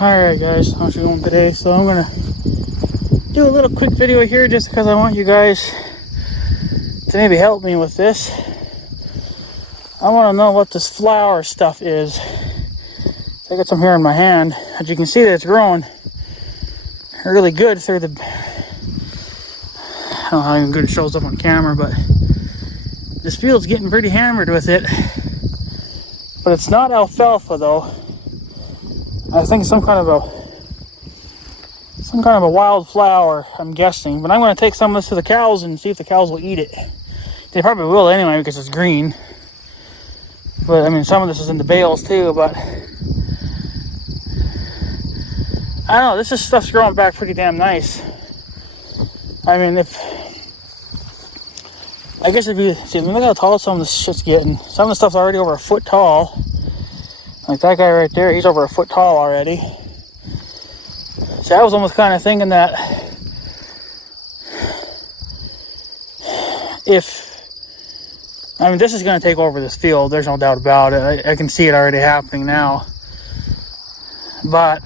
Alright guys, how's it going today? So I'm gonna do a little quick video here just because I want you guys to maybe help me with this. I want to know what this flower stuff is. I got some here in my hand. As you can see that it's growing really good through the... I don't know how good it shows up on camera, but this field's getting pretty hammered with it. But it's not alfalfa though. I think some kind of a wildflower, I'm guessing. But I'm going to take some of this to the cows and see if the cows will eat it. They probably will anyway because it's green. But I mean, some of this is in the bales too. But I don't know. This stuff's growing back pretty damn nice. I mean, if you see, look how tall some of this shit's getting. Some of the stuff's already over a foot tall. Like that guy right there, he's over a foot tall already. So I was almost kind of thinking that this is going to take over this field. There's no doubt about it. I can see it already happening now. But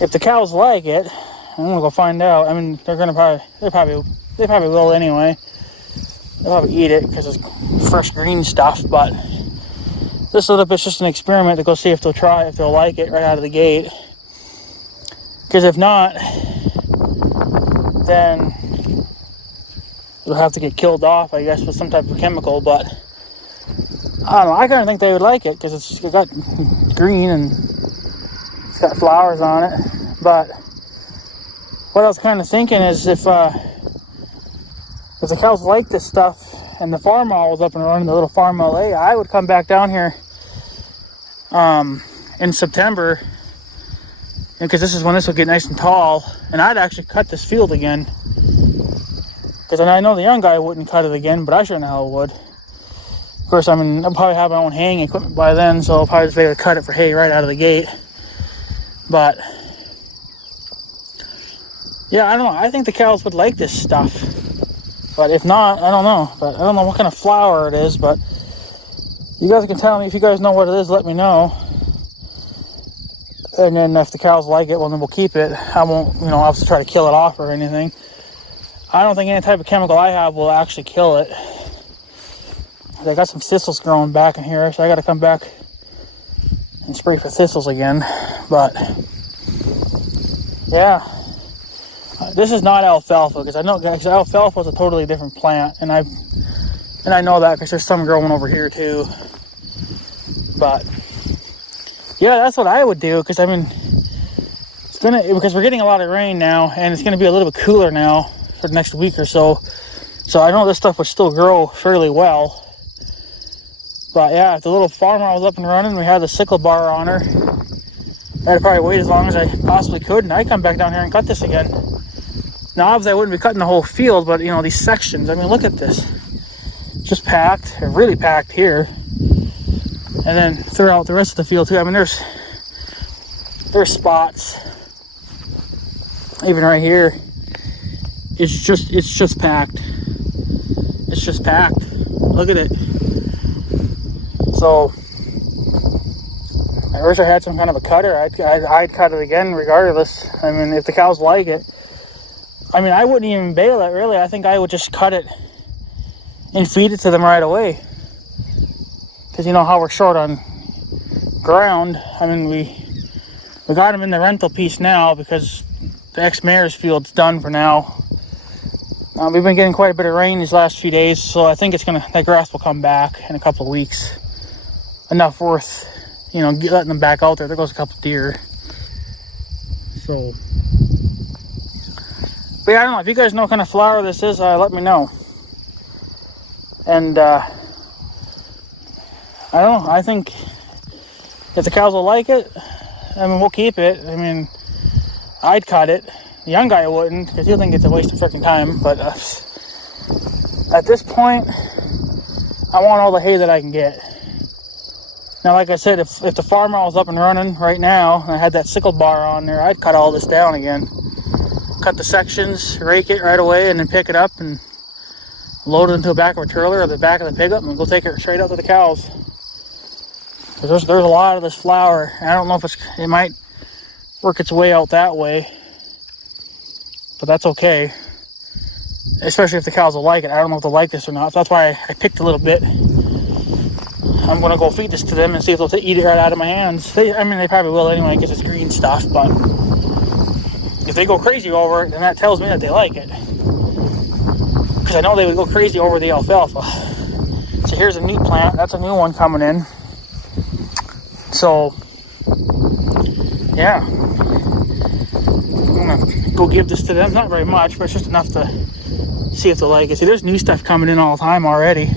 if the cows like it, I'm going to go find out. I mean, they probably will anyway. They'll probably eat it because it's fresh green stuff, but this little bit's just an experiment to go see if they'll like it right out of the gate. Because if not, then it'll have to get killed off, I guess, with some type of chemical. But I don't know. I kind of think they would like it because it's got green and it's got flowers on it. But what I was kind of thinking is if the cows like this stuff and the farm mall was up and running, the little farm mall, I would come back down here in September, because this is when this will get nice and tall, and I'd actually cut this field again, because I know the young guy wouldn't cut it again, but I sure know how it would. Of course, I mean, I'll probably have my own haying equipment by then, so I'll probably just be able to cut it for hay right out of the gate. But yeah, I don't know. I think the cows would like this stuff. But if not, I don't know. But I don't know what kind of flower it is. But you guys can tell me if you guys know what it is. Let me know. And then if the cows like it, well, then we'll keep it. I won't, obviously try to kill it off or anything. I don't think any type of chemical I have will actually kill it. I got some thistles growing back in here, so I got to come back and spray for thistles again. But yeah. This is not alfalfa, because alfalfa is a totally different plant, and I know that because there's some growing over here too. But yeah, that's what I would do, because I mean, because we're getting a lot of rain now, and it's gonna be a little bit cooler now for the next week or so. So I know this stuff would still grow fairly well. But yeah, if the little farmer was up and running, we had the sickle bar on her, I'd probably wait as long as I possibly could, and I'd come back down here and cut this again. Now, obviously, I wouldn't be cutting the whole field, but, these sections, I mean, look at this. Just packed, really packed here. And then throughout the rest of the field, too. I mean, there's spots. Even right here. It's just packed. It's just packed. Look at it. So, I wish I had some kind of a cutter. I'd cut it again regardless. I mean, if the cows like it. I mean, I wouldn't even bale it, really. I think I would just cut it and feed it to them right away. Because you know how we're short on ground. I mean, we got them in the rental piece now because the ex-mayor's field's done for now. We've been getting quite a bit of rain these last few days, so I think that grass will come back in a couple of weeks. Enough worth, letting them back out there. There goes a couple of deer. So... But yeah, I don't know. If you guys know what kind of flower this is, let me know. And, I don't know. I think if the cows will like it, I mean, we'll keep it. I mean, I'd cut it. The young guy wouldn't, because he'll think it's a waste of freaking time. But at this point, I want all the hay that I can get. Now, like I said, if the farm was up and running right now, and I had that sickle bar on there, I'd cut all this down again. Cut the sections, rake it right away, and then pick it up and load it into the back of a trailer or the back of the pickup and go take it straight out to the cows. There's a lot of this flower. I don't know if it might work its way out that way, but that's okay. Especially if the cows will like it. I don't know if they'll like this or not. So that's why I picked a little bit. I'm gonna go feed this to them and see if they'll eat it right out of my hands. They probably will anyway because it's green stuff. But if they go crazy over it, then that tells me that they like it. Because I know they would go crazy over the alfalfa. So here's a new plant. That's a new one coming in. So yeah, I'm gonna go give this to them. Not very much, but it's just enough to see if they like it. See, there's new stuff coming in all the time already.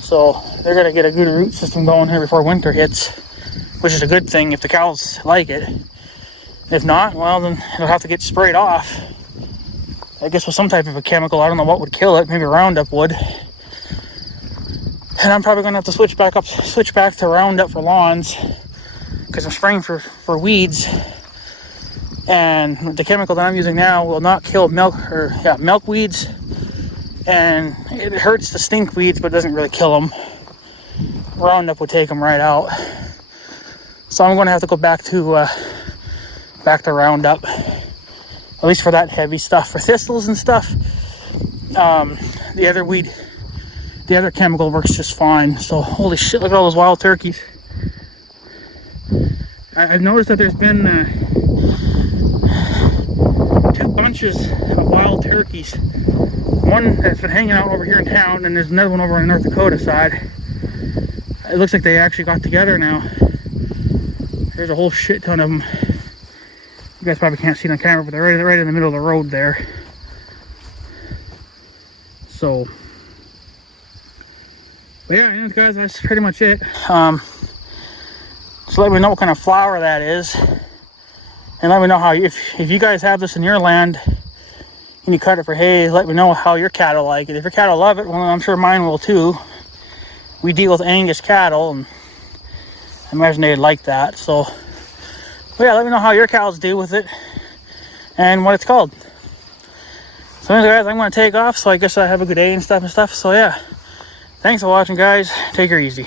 So they're gonna get a good root system going here before winter hits, which is a good thing if the cows like it. If not, well, then it'll have to get sprayed off. I guess with some type of a chemical. I don't know what would kill it. Maybe Roundup would. And I'm probably gonna have to switch back to Roundup for lawns because I'm spraying for weeds. And the chemical that I'm using now will not kill milkweeds, and it hurts the stink weeds, but doesn't really kill them. Roundup would take them right out. So I'm going to have to go back to Roundup, at least for that heavy stuff. For thistles and stuff, the other chemical works just fine. So holy shit! Look at all those wild turkeys. I've noticed that there's been 2 bunches of wild turkeys. One that's been hanging out over here in town, and there's another one over on the North Dakota side. It looks like they actually got together now. There's a whole shit ton of them. You guys probably can't see it on camera, but they're right in the middle of the road there. So, but yeah, anyways, guys, that's pretty much it. So let me know what kind of flower that is. And let me know how, if you guys have this in your land and you cut it for hay, let me know how your cattle like it. If your cattle love it, well, I'm sure mine will too. We deal with Angus cattle, and I imagine they'd like that. So, yeah, let me know how your cows do with it and what it's called. So anyways, guys, I'm going to take off. So I guess I have a good day and stuff. So yeah, thanks for watching, guys. Take her easy.